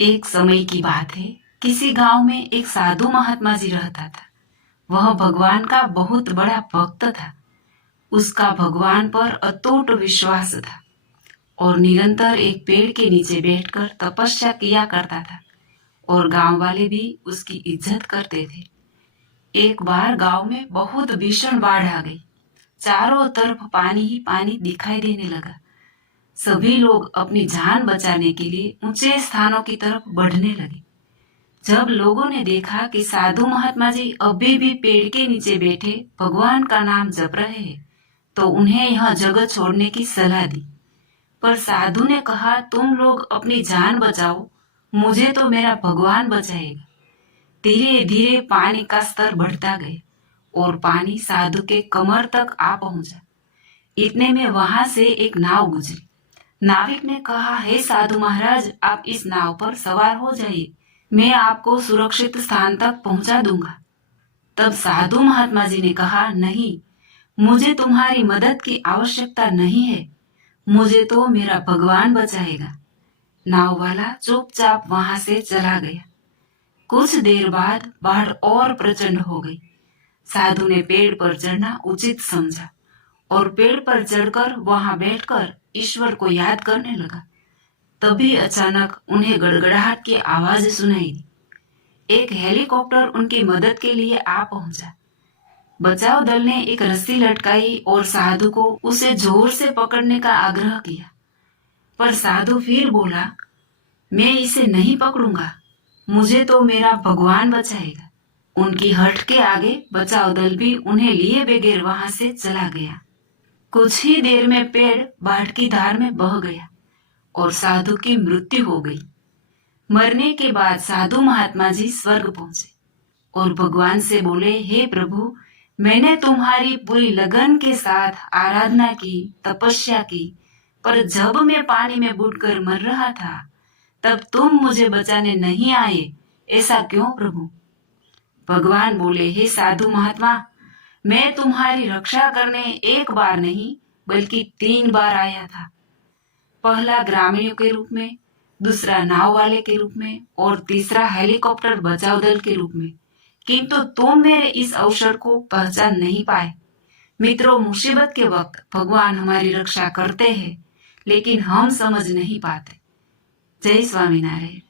एक समय की बात है। किसी गांव में एक साधु महात्मा जी रहता था। वह भगवान का बहुत बड़ा भक्त था। उसका भगवान पर अटूट विश्वास था और निरंतर एक पेड़ के नीचे बैठकर तपस्या किया करता था और गांव वाले भी उसकी इज्जत करते थे। एक बार गांव में बहुत भीषण बाढ़ आ गई। चारों तरफ पानी ही पानी दिखाई देने लगा। सभी लोग अपनी जान बचाने के लिए ऊंचे स्थानों की तरफ बढ़ने लगे। जब लोगों ने देखा कि साधु महात्मा जी अभी भी पेड़ के नीचे बैठे भगवान का नाम जप रहे हैं, तो उन्हें यह जगह छोड़ने की सलाह दी। पर साधु ने कहा, तुम लोग अपनी जान बचाओ, मुझे तो मेरा भगवान बचाएगा। धीरे धीरे पानी का स्तर बढ़ता गया और पानी साधु के कमर तक आ पहुंचा। इतने में वहां से एक नाव गुजरी। नाविक ने कहा, हे साधु महाराज, आप इस नाव पर सवार हो जाइए, मैं आपको सुरक्षित स्थान तक पहुंचा दूंगा। तब साधु महात्मा जी ने कहा, नहीं, मुझे तुम्हारी मदद की आवश्यकता नहीं है, मुझे तो मेरा भगवान बचाएगा। नाव वाला चुपचाप वहां से चला गया। कुछ देर बाद बाढ़ और प्रचंड हो गई। साधु ने पेड़ पर चढ़ना उचित समझा और पेड़ पर चढ़कर वहां बैठकर ईश्वर को याद करने लगा। तभी अचानक उन्हें गड़गड़ाहट की आवाज सुनाई दी। एक हेलीकॉप्टर उनकी मदद के लिए आ पहुंचा। बचाव दल ने एक रस्सी लटकाई और साधु को उसे जोर से पकड़ने का आग्रह किया। पर साधु फिर बोला, मैं इसे नहीं पकड़ूंगा, मुझे तो मेरा भगवान बचाएगा। उनकी हट के आगे बचाव दल भी उन्हें लिए बगैर वहां से चला गया। कुछ ही देर में पेड़ बाढ़ की धार में बह गया और साधु की मृत्यु हो गई। मरने के बाद साधु महात्मा जी स्वर्ग पहुंचे और भगवान से बोले, हे प्रभु, मैंने तुम्हारी पूरी लगन के साथ आराधना की, तपस्या की, पर जब मैं पानी में बुड़कर मर रहा था तब तुम मुझे बचाने नहीं आए, ऐसा क्यों प्रभु? भगवान बोले, हे साधु महात्मा, मैं तुम्हारी रक्षा करने एक बार नहीं बल्कि 3 बार आया था। पहला ग्रामीणों के रूप में, दूसरा नाव वाले के रूप में और तीसरा हेलीकॉप्टर बचाव दल के रूप में, किंतु तुम मेरे इस अवसर को पहचान नहीं पाए। मित्रों, मुसीबत के वक्त भगवान हमारी रक्षा करते हैं, लेकिन हम समझ नहीं पाते। जय स्वामीनारायण।